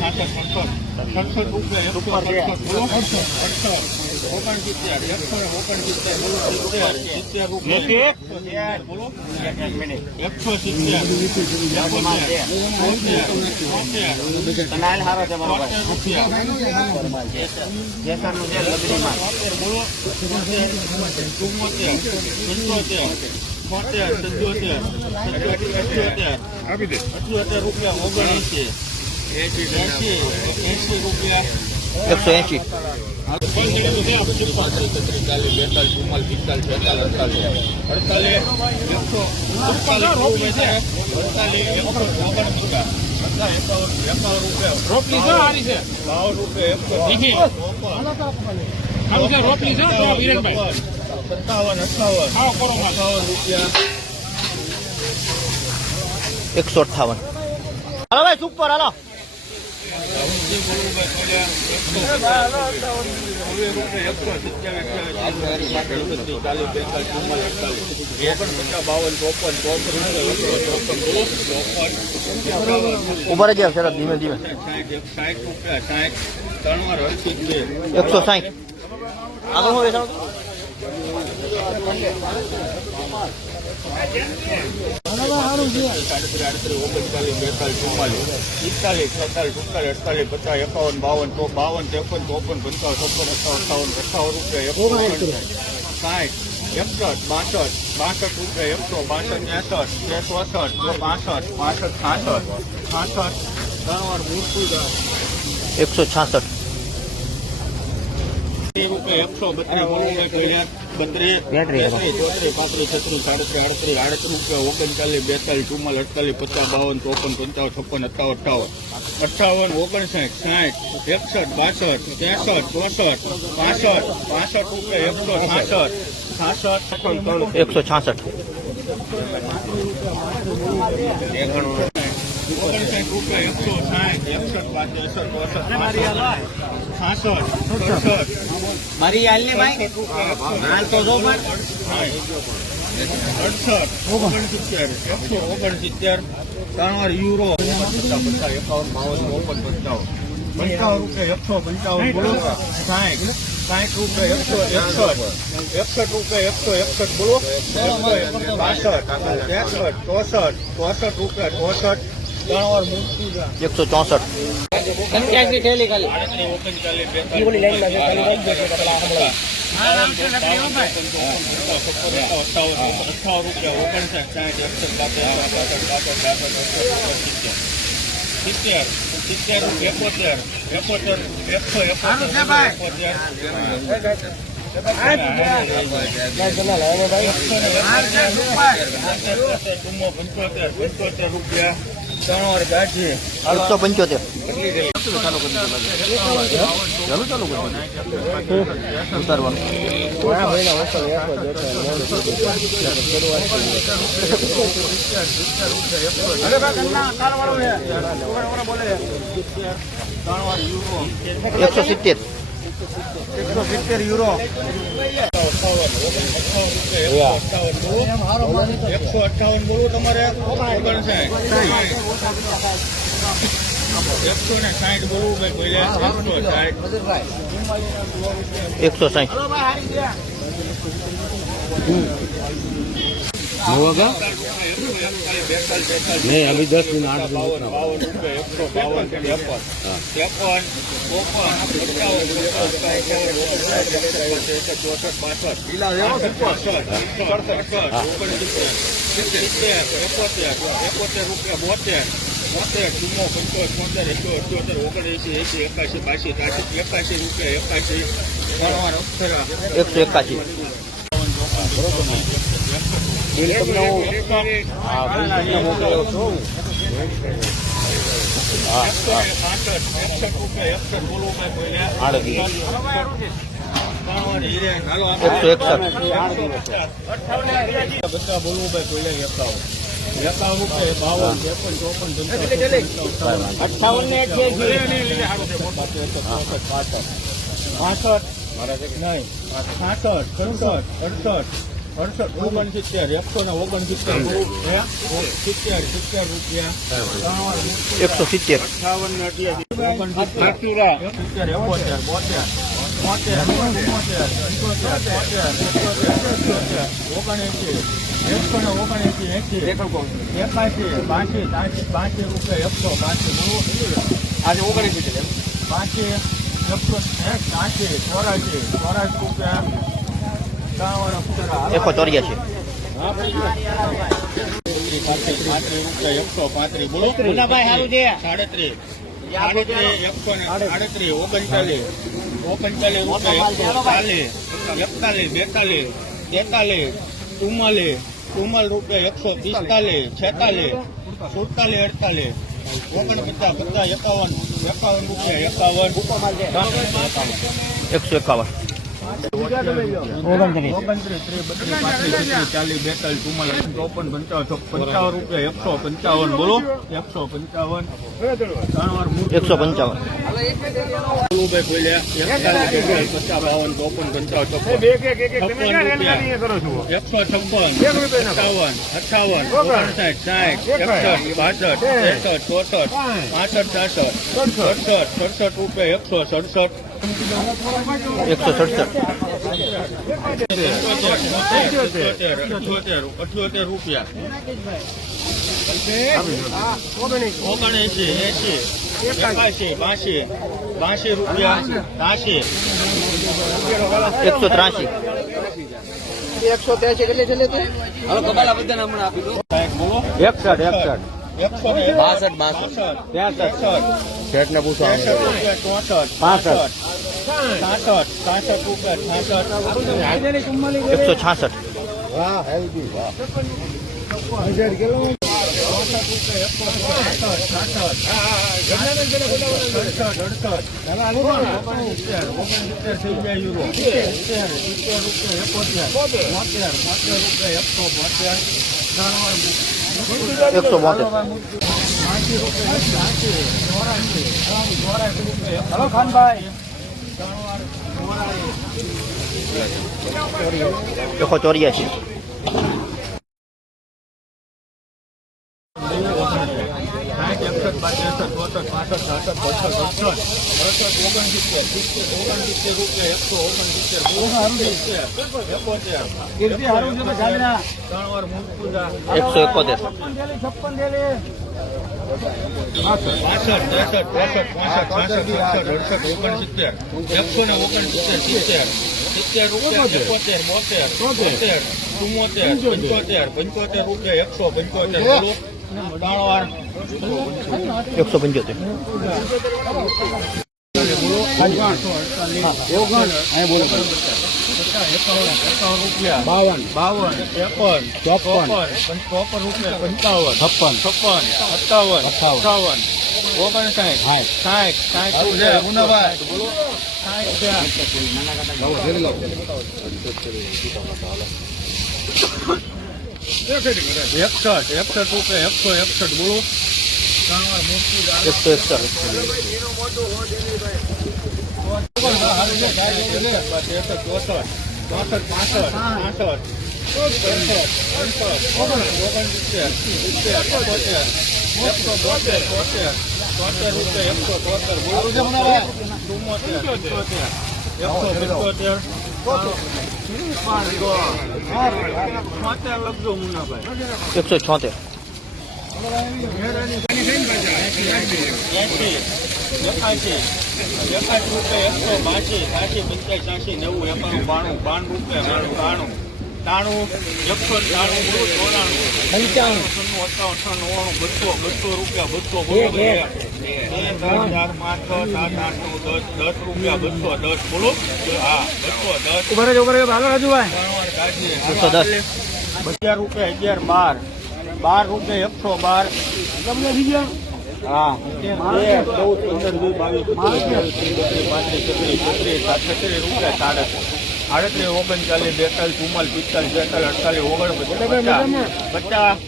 છાસઠ સડસઠ રૂપિયા ઓગણસિત્તેર એકસો ઓગણસિત્તેર સિત્તેર સિત્તેર રૂપિયા બોલો એકસો સિત્તેર રૂપિયા આપી દે અત્યારે રૂપિયા ઓગણએંસી એસી એસી એકસો અઠાવન એકસો હાલો ભાઈ સુપર હાલો. રહી ગયા શરદ ધીમે ધીમે. એકસો સાઠ આગળ હું વેચાણ પિસ્તાલીસ છેતાલીસ સુડતાલીસ અડતાલીસ પચાસ એકાવન બાવન તો બાવન ત્રેપન ચોપન પંચાવન છપ્પન અઠાવન અઠાવન અઠાવન રૂપિયા એકસો સાઠ એકસઠ બાસઠ બાસઠ રૂપિયા એકસો બાસઠ ત્રેસઠ ચોસઠ બે બાસઠ પાસઠ છાસઠ છાસઠ ત્રણ વાર મૂર્તિ એકસો છાસઠ રૂપિયા એકસો બત્રીસ બત્રીસ ત્રીસ ચોત્રીસ પાંત્રીસ છત્રીસ સાડત્રીસ આડત્રીસ આડત્રીસ ઓગણચાલીસ બેતાલીસ ચુમ્માલીસ અડતાલીસ પચાસ બાવન ચોપન પંચાવન છપ્પન અઠાવન અઠાવન અઠાવન ઓગણસાઠ સાઠ એકસઠ બાસઠ ત્રેસઠ ચોસઠ પાસઠ પાસઠ રૂપિયા એકસો છાસઠ છાસઠ. એકસો છાસઠ. સાઠ એકસઠ ચોસઠ છાસઠ મારી હાલની ભાઈ હાલ તો અડસઠ ઓગણસિત્તેર એકસો ઓગણસિત્તેર ત્રણ યુરો એકાવન બાવન ચોપન પંચાવન પંચાવન રૂપિયા એકસો પંચાવન બોલો સાઠ સાઠ રૂપિયા એકસો એકસઠ એકસઠ રૂપિયા એકસો એકસઠ બોલો બાસઠ ત્રેસઠ ચોસઠ ચોસઠ રૂપિયા ચોસઠ એકસો ચોસઠ. પંચ્યાસી થેલી ખાલી. સિત્તેર સિત્તેર એકોતેર એકોતેર એકસો પંચોતેર રૂપિયા એકસો પંચોતેર. ઉતારવાનું. એકસો સિત્તેર. એકસો સિત્તેર યુરો. એકસો અઠાવન બોલું તમારે એકસો ને બોલવું એકસો સાઠ રૂપિયા એકસો બાવન ત્રેપન ત્રેપન ચોપન ચોસઠ પાસઠ સિત્તેર એકોતેર એકોતેર રૂપિયા બોતેર બોતેર ચુમ્મો પંચોતેર પંદર એકસો અઠ્યોતેર ઓગણએંસી એસી એકાશી બાસી ત્રાસી એકાશી રૂપિયા એકાસી એકસો એકાશી બિલ તમને હું બિલ તમને મોકલ્યો છું. એકસો એકસઠ. બધા બોલવું ભાઈ અઠાવન ને પાસઠ. નહીં? છાસઠ સડસઠ અડસઠ. અડસઠ ઓગણસિત્તેર એકસો ને ઓગણસિત્તેર? સિત્તેર સિત્તેર રૂપિયા. એકસો સિત્તેર. અઠાવન સિત્તેર. એકોતેર બોતેર. બોતેર. એકોતેર પંચોતેર ઓગણએંસી એકસો ને ઓગણએંસી એંસી એકાશી બાસી ત્યાંસી પાંચી રૂપિયા એકસો બાસી. આજે ઓગણીસ છે. બાસી એકસો એક ત્યાંસી ચોરાસી ચોરાસી રૂપિયા. ત્રણ અક્ષર એકો ચોર્યાસી એકસો સાડત્રીસ એકસો સાડત્રીસ ઓગણચાલીસ ઓગણચાલીસ એકસો ચાલીસ એકતાલીસ બેતાલીસ તેતાલીસ ચુમ્માલીસ ચુમ્માલીસ રૂપિયા એકસો પિસ્તાલીસ છેતાલીસ સુડતાલીસ અડતાલીસ ઓગણપચાસ પચાસ એકાવન એકાવન રૂપિયા એકાવન એકસો એકાવન એકસો પંચાવન બોલો એકસો પંચાવન એકસો પંચાવન એકસો છપ્પન સત્તાવન અઠાવન ઓગણસાઠ સાઠ એકસઠ બાસઠ ત્રેસઠ ચોસઠ પાસઠ ચાસઠ સડસઠ સડસઠ રૂપિયા એકસો સડસઠ એકસો સડસઠ અઠ્યોતેર અઠ્યોતેર રૂપિયા ઓગણએંસી એંસી એકાશી બાસી બાસી રૂપિયા ત્યાસી એકસો ત્રાસી એકસો ત્યાસી કેટલી છે એકસઠ એકસઠ. એકસો બાસઠ બાસઠ ત્રેસઠ શેઠ ને પૂછો પાસઠ. છાસઠ છાસઠ રૂપિયા એકસો બોતેર હલો ખાનભાઈ એકસો ચોર્યાસી સાઠ એકસઠ બાસઠ પાસઠ સાસઠ બસઠ અડસઠ ઓગણસિત્તેર સિત્તેર ઓગણસિત્તેર રૂપિયા એકસો ઓગણસિત્તેર ત્રણ વાર મૂકપૂજા એકસો એકોતેર ઓગણસિત્તેર એકસો ને ઓગણસિત્તેર એકસો પંચોતેર. બાવન. બાવન. ત્રેપન. ચોપન. ચોપન. રૂપિયા. પંચાવન. છપ્પન. છપ્પન. સત્તાવન. અઠાવન ઓગણસાઠ. સાઠ. સાઠ. ગુનાભાઈ બોલો. એકસઠ એકસઠ રૂપિયા એકસો એકસઠ બોલો એકસો એકસઠ ચોસઠ ચોસઠ એકસો છોતેર એકસો એકાશી એકાશી રૂપિયા એકસો બાસી સાસી પંચાસી સાસી નેવું એકાણું બાણું બાણું રૂપિયા બાણું બાણું તાણું એકસો તાણું ચોરાણું પંચાણું. અઠાવન નવ્વાણું બસો બસો રૂપિયા બસો બોલો બે ત્રણ ચાર પાંચ છ સાત આઠ નવ દસ દસ રૂપિયા બસો દસ બોલો હા બસો દસ ત્રણ વાર કાઢીએ. બસો દસ. અગિયાર રૂપિયા અગિયાર બાર બાર રૂપિયા એકસો બાર હા બે ચૌદ પંદર વીસ બાવીસ રૂપિયા સાડત્રીસ આડત્રીસ ઓગણચાલીસ બેતાલીસ ચુમ્માલીસ પિસ્તાલીસ બેતાલીસ અડતાલીસ ઓગણપચાસ પચાસ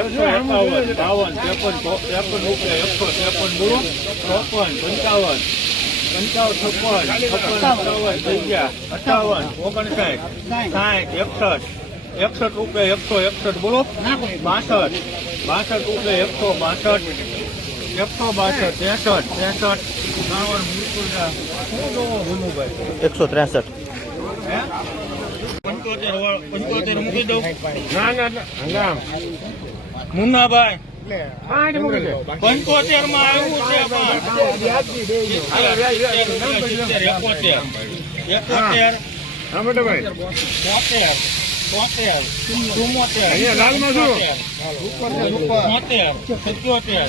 એકસો એકાવન બાવન ત્રેપન ત્રેપન રૂપિયા એકસો ત્રેપન બોલો ચોપન પંચાવન પંચાવન છપ્પન છપ્પન સત્તાવન થઈ ગયા અઠાવન ઓગણસાઠ સાઠ. એકસઠ એકસઠ રૂપિયા એકસો એકસઠ બોલો. બાસઠ બાસઠ રૂપિયા એકસો બાસઠ એકસો બાસઠ ત્રેસઠ ત્રેસઠ એકસો ત્રેસઠ. પંચોતેર મૂકી દઉં ના ના ના મુન્નાભાઈ પંચોતેરમાં આવ્યું છે એકોતેર એકોતેર તોતેર તોતેર ચુમ્મોતેર તોતેર સત્યોતેર રૂપિયા એકસો સત્યોતેર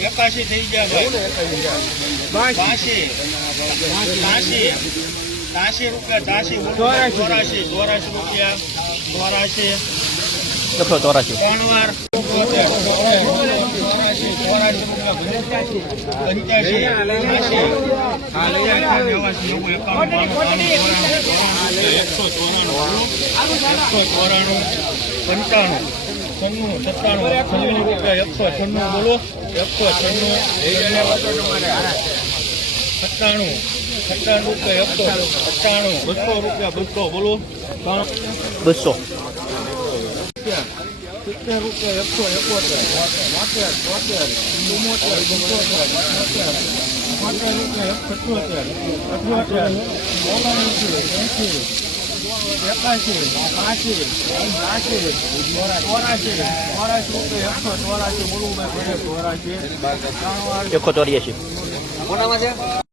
એકાશી થઈ ત્યાસી રૂપિયા ચોરાશી રૂપિયા ચોરાશી એકસો ચોરાશી પંચાણું છન્નું સત્તાણું છન્નું રૂપિયા એકસો છન્નું બોલો એકસો છન્નું સત્તાણું સત્તાણું રૂપિયા એકસો સત્તાણું બસો. રૂપિયા બસો બોલો બસો. સિત્તેર રૂપિયા એકસો એકોતેર બોતેર તોતેર ચુમ્મોતેર પંચોતેર છોતેર છોતેર રૂપિયા એક સત્યોતેર અઠ્યોતેર ઓગણએંસી એંસી એકાશી બાસી ત્યાસી ચોરાશી ચોરાશી રૂપિયા એકસો ચોરાશી બોલવું ચોરાશી એકસો ચોર્યાસી